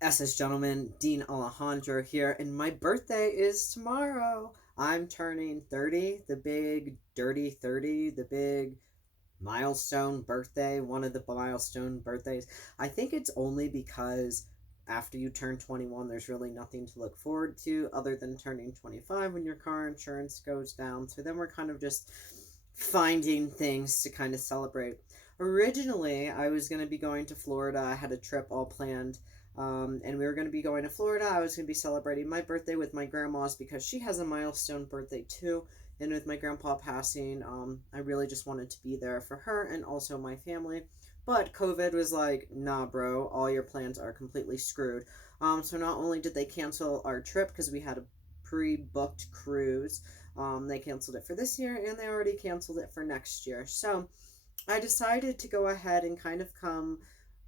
SS Gentleman, Dean Alejandro here, and my birthday is tomorrow. I'm turning 30, the big dirty 30, the big milestone birthday, one of the milestone birthdays. I think it's only because after you turn 21, there's really nothing to look forward to other than turning 25 when your car insurance goes down. So then we're kind of just finding things to kind of celebrate. Originally, I was going to be going to Florida. I had a trip all planned. And we were going to be going to Florida. I was going to be celebrating my birthday with my grandma's because she has a milestone birthday too. And with my grandpa passing, I really just wanted to be there for her and also my family. But COVID was like, nah, bro, all your plans are completely screwed. So not only did they cancel our trip because we had a pre-booked cruise, they canceled it for this year and they already canceled it for next year. So I decided to go ahead and kind of come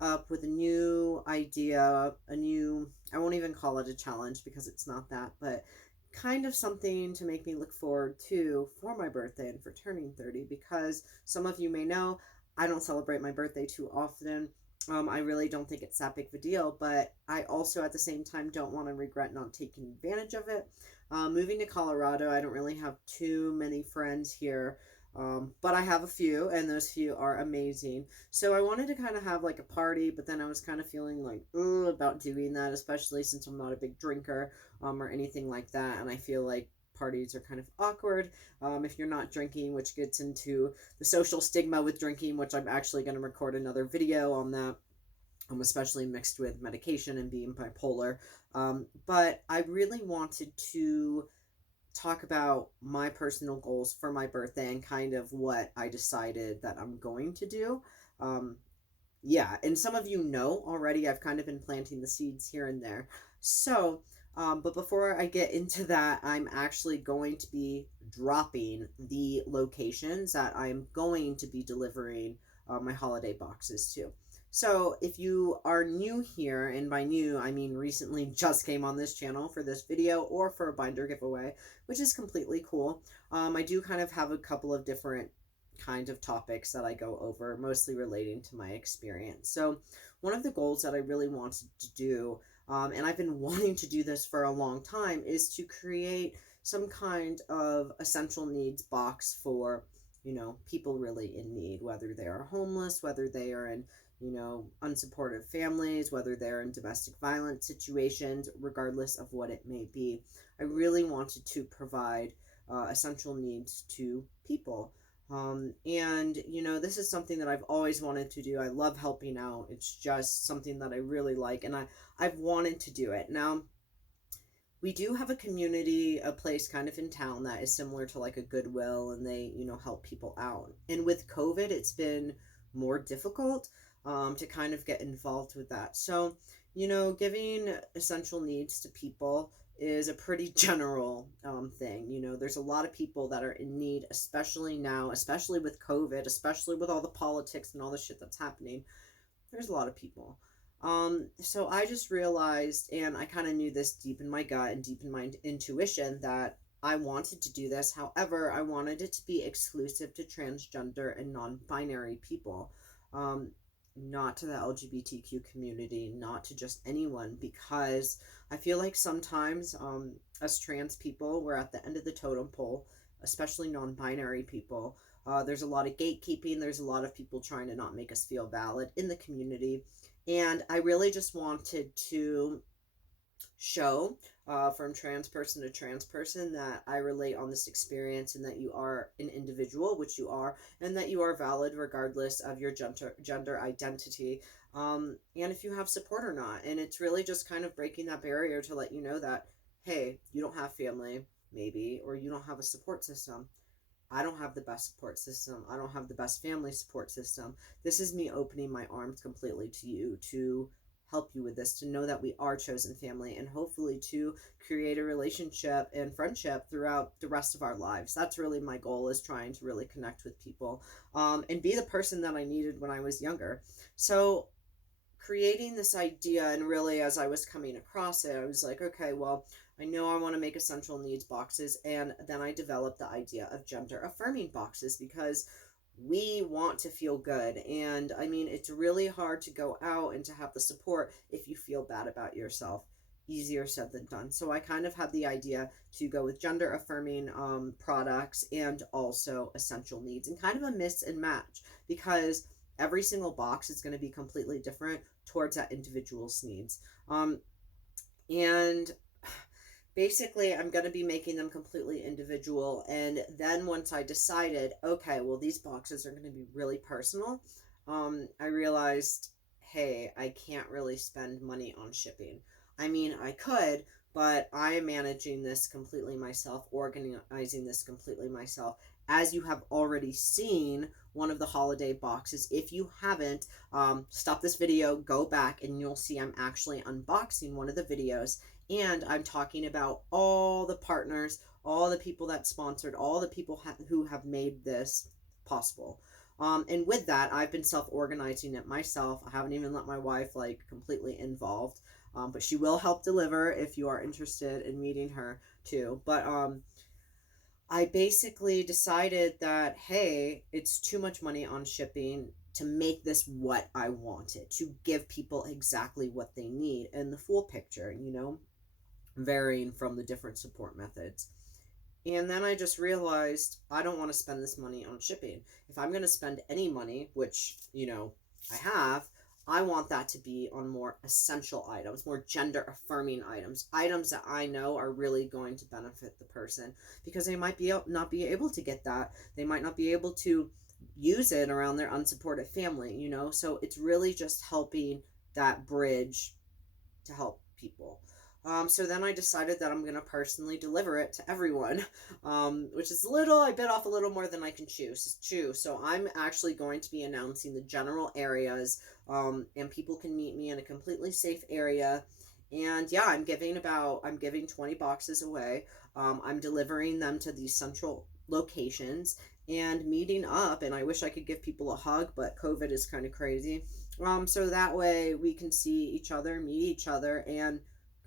up with a new idea, I won't even call it a challenge because it's not that, but kind of something to make me look forward to for my birthday and for turning 30 because some of you may know I don't celebrate my birthday too often. I really don't think it's that big of a deal, but I also at the same time don't want to regret not taking advantage of it. Moving to Colorado, I don't really have too many friends here, but I have a few, and those few are amazing. So I wanted to kind of have like a party, but then I was kind of feeling like ugh, about doing that, especially since I'm not a big drinker or anything like that. And I feel like parties are kind of awkward if you're not drinking, which gets into the social stigma with drinking, which I'm actually going to record another video on that. Especially mixed with medication and being bipolar. But I really wanted to talk about my personal goals for my birthday and kind of what I decided that I'm going to do. Um, yeah, and some of you know already, I've kind of been planting the seeds here and there. So, but before I get into that, I'm actually going to be dropping the locations that I'm going to be delivering my holiday boxes to. So, if you are new here, and by new, I mean recently just came on this channel for this video or for a binder giveaway, which is completely cool. I do kind of have a couple of different kind of topics that I go over, mostly relating to my experience. So, one of the goals that I really wanted to do, and I've been wanting to do this for a long time, is to create some kind of essential needs box for, people really in need, whether they are homeless, whether they are in, unsupportive families, whether they're in domestic violence situations, regardless of what it may be. I really wanted to provide essential needs to people. And this is something that I've always wanted to do. I love helping out. It's just something that I really like, and I've wanted to do it. Now, we do have a community, a place kind of in town that is similar to like a Goodwill, and they, help people out. And with COVID, it's been more difficult to kind of get involved with that. So, giving essential needs to people is a pretty general thing. There's a lot of people that are in need, especially now, especially with COVID, especially with all the politics and all the shit that's happening. There's a lot of people. So I just realized, and I kind of knew this deep in my gut and deep in my intuition, that I wanted to do this. However, I wanted it to be exclusive to transgender and non binary people, um, not to the LGBTQ community, not to just anyone, because I feel like sometimes as trans people, we're at the end of the totem pole, especially non binary people. There's a lot of gatekeeping. There's a lot of people trying to not make us feel valid in the community. And I really just wanted to show from trans person to trans person that I relate on this experience and that you are an individual, which you are, and that you are valid regardless of your gender identity. And if you have support or not. And it's really just kind of breaking that barrier to let you know that, hey, you don't have family, maybe, or you don't have a support system. I don't have the best support system. I don't have the best family support system. This is me opening my arms completely to you to help you with this, to know that we are chosen family, and hopefully to create a relationship and friendship throughout the rest of our lives. That's really my goal, is trying to really connect with people and be the person that I needed when I was younger. So creating this idea, and really as I was coming across it, I was like, okay, well, I know I want to make essential needs boxes, and then I developed the idea of gender affirming boxes because we want to feel good. And I mean, it's really hard to go out and to have the support if you feel bad about yourself. Easier said than done. So I kind of had the idea to go with gender affirming products and also essential needs, and kind of a mix and match, because every single box is going to be completely different towards that individual's needs. And basically I'm going to be making them completely individual. And then once I decided, okay, well, these boxes are going to be really personal, I realized, hey, I can't really spend money on shipping. I mean, I could, but I am managing this completely myself, organizing this completely myself. As you have already seen one of the holiday boxes, if you haven't, stop this video, go back, and you'll see I'm actually unboxing one of the videos, and I'm talking about all the partners, all the people that sponsored, all the people who have made this possible. And with that, I've been self-organizing it myself. I haven't even let my wife like completely involved, but she will help deliver if you are interested in meeting her too. But I basically decided that, hey, it's too much money on shipping to make this what I wanted, to give people exactly what they need and the full picture, varying from the different support methods. And then I just realized I don't want to spend this money on shipping. If I'm going to spend any money, which, I have, I want that to be on more essential items, more gender affirming items that I know are really going to benefit the person, because they might not be able to get that. They might not be able to use it around their unsupported family, So it's really just helping that bridge to help people. So then I decided that I'm going to personally deliver it to everyone, which is I bit off a little more than I can chew. So I'm actually going to be announcing the general areas, and people can meet me in a completely safe area. And yeah, I'm giving 20 boxes away. I'm delivering them to these central locations and meeting up. And I wish I could give people a hug, but COVID is kind of crazy. So that way we can see each other, meet each other, and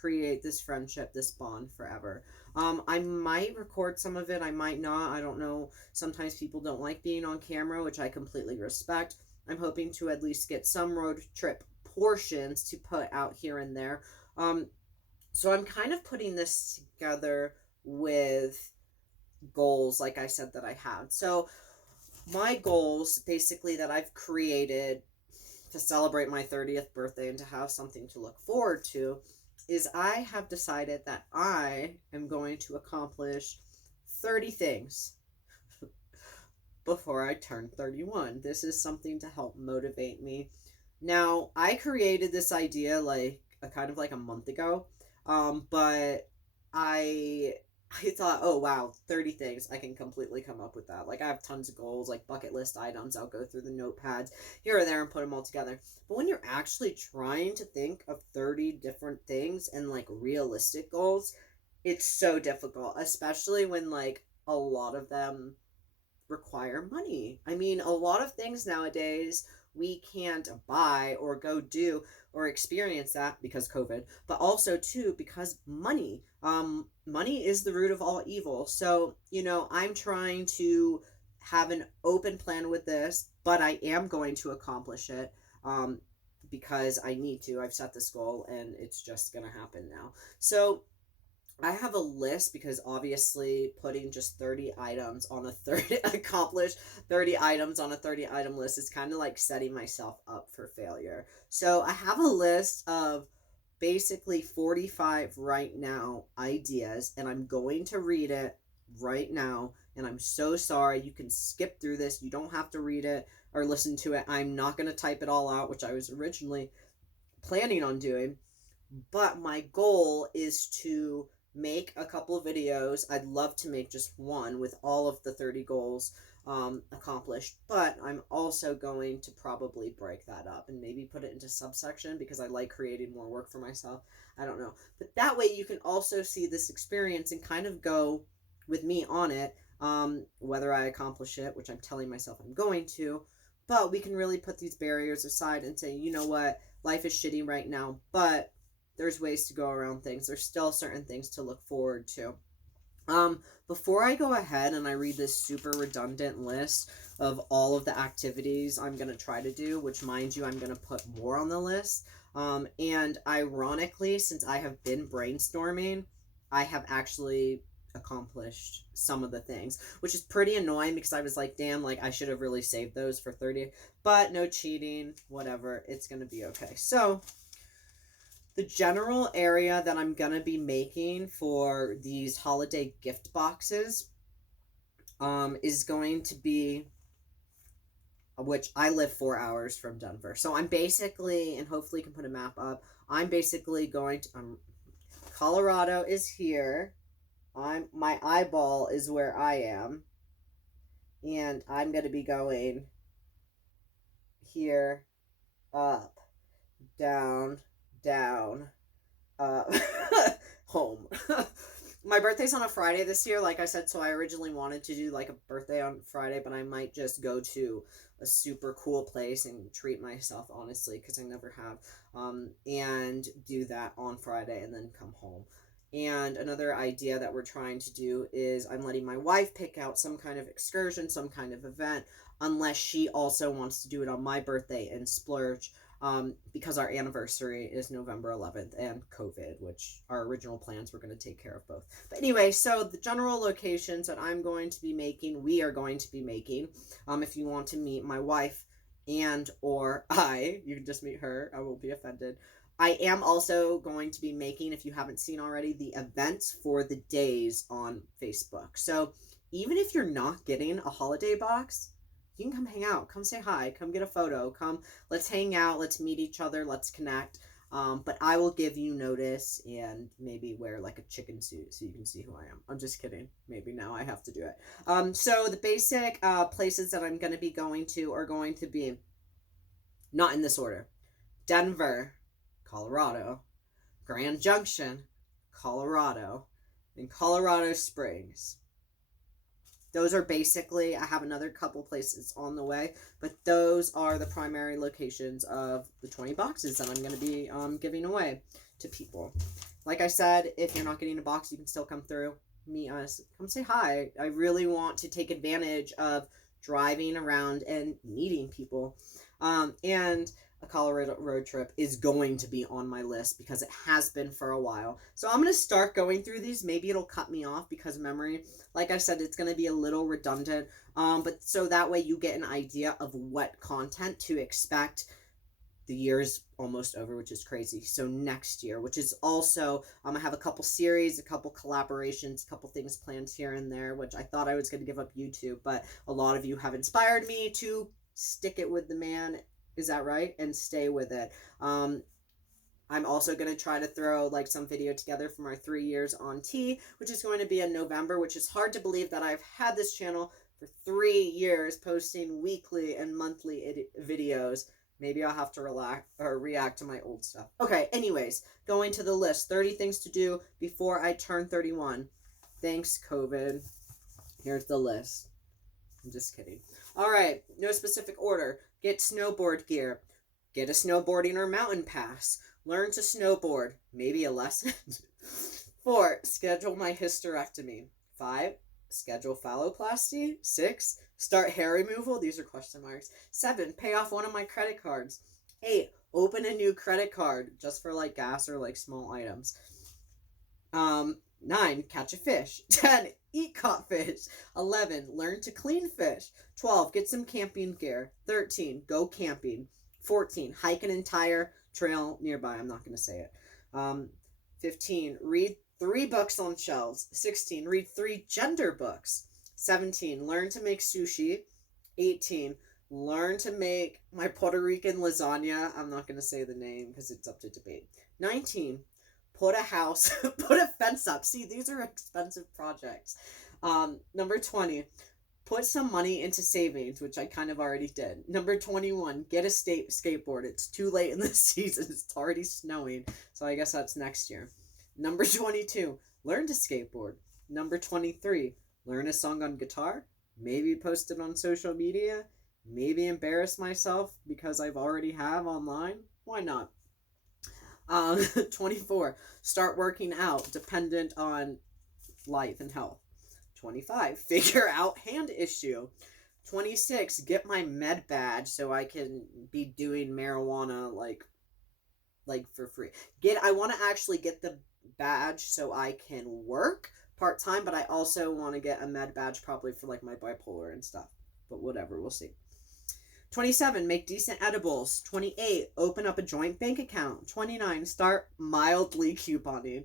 create this friendship, this bond forever. I might record some of it, I might not, I don't know. Sometimes people don't like being on camera, which I completely respect. I'm hoping to at least get some road trip portions to put out here and there. So I'm kind of putting this together with goals, like I said, that I had. So my goals basically that I've created to celebrate my 30th birthday and to have something to look forward to is I have decided that I am going to accomplish 30 things before I turn 31. This is something to help motivate me. Now, I created this idea like a month ago, but I I thought, oh wow, 30 things. I can completely come up with that. Like, I have tons of goals, like bucket list items. I'll go through the notepads here or there and put them all together. But when you're actually trying to think of 30 different things and like realistic goals, it's so difficult, especially when like a lot of them require money. I mean, a lot of things nowadays we can't buy or go do or experience that because COVID, but also too because money. Money is the root of all evil. So, I'm trying to have an open plan with this, but I am going to accomplish it. Because I need to. I've set this goal and it's just going to happen now. So, I have a list, because obviously putting just 30 items on a 30 accomplished 30 items on a 30 item list is kind of like setting myself up for failure. So I have a list of basically 45 right now ideas, and I'm going to read it right now. And I'm so sorry. You can skip through this. You don't have to read it or listen to it. I'm not going to type it all out, which I was originally planning on doing. But my goal is to make a couple of videos. I'd love to make just one with all of the 30 goals accomplished, but I'm also going to probably break that up and maybe put it into subsection, because I like creating more work for myself. I don't know. But that way you can also see this experience and kind of go with me on it, whether I accomplish it, which I'm telling myself I'm going to. But we can really put these barriers aside and say, you know what, life is shitty right now, but there's ways to go around things. There's still certain things to look forward to. Before I go ahead and I read this super redundant list of all of the activities I'm going to try to do, which, mind you, I'm going to put more on the list. And ironically, since I have been brainstorming, I have actually accomplished some of the things, which is pretty annoying because I was like, damn, like I should have really saved those for 30, but no cheating, whatever, it's going to be okay. So, the general area that I'm gonna be making for these holiday gift boxes is going to be, which I live 4 hours from Denver. So I'm basically, and hopefully you can put a map up, I'm basically going to, Colorado is here. My eyeball is where I am. And I'm going to be going here, up, down, down, home. My birthday's on a Friday this year, like I said, so I originally wanted to do like a birthday on Friday, but I might just go to a super cool place and treat myself, honestly, because I never have, and do that on Friday and then come home. And another idea that we're trying to do is I'm letting my wife pick out some kind of excursion, some kind of event, unless she also wants to do it on my birthday and splurge, because our anniversary is November 11th and COVID, which our original plans were going to take care of both. But anyway, so the general locations that I'm going to be making, we are going to be making, if you want to meet my wife and or I, you can just meet her, I won't be offended. I am also going to be making, if you haven't seen already, the events for the days on Facebook. So even if you're not getting a holiday box, you can come hang out, come say hi, come get a photo, come, let's hang out, let's meet each other, let's connect. But I will give you notice and maybe wear like a chicken suit so you can see who I am. I'm just kidding. Maybe now I have to do it. So the basic places that I'm going to be going to are going to be, not in this order: Denver, Colorado; Grand Junction, Colorado; and Colorado Springs. Those are basically, I have another couple places on the way, but those are the primary locations of the 20 boxes that I'm going to be giving away to people. Like I said, if you're not getting a box, you can still come through, meet us, come say hi. I really want to take advantage of driving around and meeting people. And a Colorado road trip is going to be on my list because it has been for a while. So I'm going to start going through these. Maybe it'll cut me off because of memory. Like I said, it's going to be a little redundant, but so that way you get an idea of what content to expect. The year's almost over, which is crazy. So next year, which is also, I have a couple series, a couple collaborations, a couple things planned here and there, which I thought I was going to give up YouTube, but a lot of you have inspired me to stick it with the man. Is that right? And stay with it. I'm also going to try to throw like some video together from our 3 years on tea, which is going to be in November, which is hard to believe that I've had this channel for 3 years, posting weekly and monthly videos. Maybe I'll have to relax or react to my old stuff. Okay, anyways, going to the list. 30 things to do before I turn 31. Thanks, COVID. Here's the list. I'm just kidding. All right, no specific order. Get snowboard gear. Get a snowboarding or mountain pass. Learn to snowboard. Maybe a lesson. 4. Schedule my hysterectomy. 5. Schedule phalloplasty. 6. Start hair removal. These are question marks. 7. Pay off one of my credit cards. 8. Open a new credit card just for like gas or like small items. 9. Catch a fish. 10. Eat caught fish. 11. Learn to clean fish. 12. Get some camping gear. 13. Go camping. 14. Hike an entire trail nearby. I'm not going to say it. 15. Read 3 books on shelves. 16. Read 3 gender books. 17. Learn to make sushi. 18. Learn to make my Puerto Rican lasagna. I'm not going to say the name because it's up to debate. 19. Put a house, put a fence up. See, these are expensive projects. Number 20. Put some money into savings, which I kind of already did. Number 21, get a skateboard. It's too late in the season. It's already snowing, so I guess that's next year. Number 22, learn to skateboard. Number 23, learn a song on guitar. Maybe post it on social media. Maybe embarrass myself because I've already have online. Why not? 24, start working out, dependent on life and health. 25, figure out hand issue. 26, get my med badge so I can be doing marijuana like for free. I want to actually get the badge so I can work part-time, but I also want to get a med badge probably for like my bipolar and stuff. But whatever, we'll see. 27, make decent edibles. 28, open up a joint bank account. 29, start mildly couponing.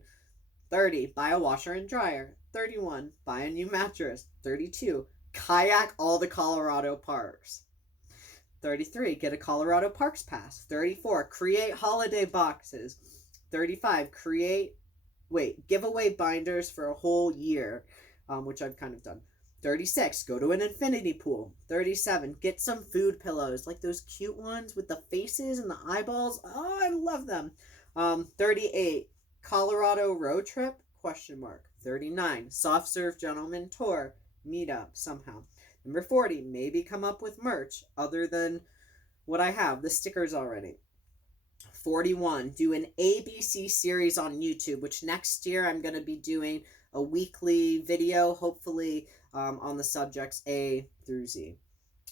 30, buy a washer and dryer. 31, buy a new mattress. 32, kayak all the Colorado parks. 33, get a Colorado Parks Pass. 34, create holiday boxes. 35, give away binders for a whole year, which I've kind of done. 36, go to an infinity pool. 37, get some food pillows, like those cute ones with the faces and the eyeballs. Oh, I love them. 38, Colorado road trip? 39, soft serve gentleman tour. Meetup somehow. Number 40, maybe come up with merch other than what I have, the stickers already. 41, do an ABC series on YouTube, which next year I'm going to be doing a weekly video, hopefully on the subjects A through Z.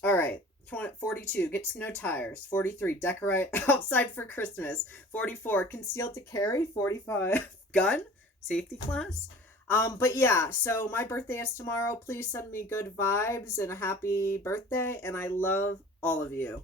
All right, 42, get snow tires. 43, decorate outside for Christmas. 44, concealed to carry. 45, gun, safety class. But yeah, so my birthday is tomorrow. Please send me good vibes and a happy birthday, and I love all of you.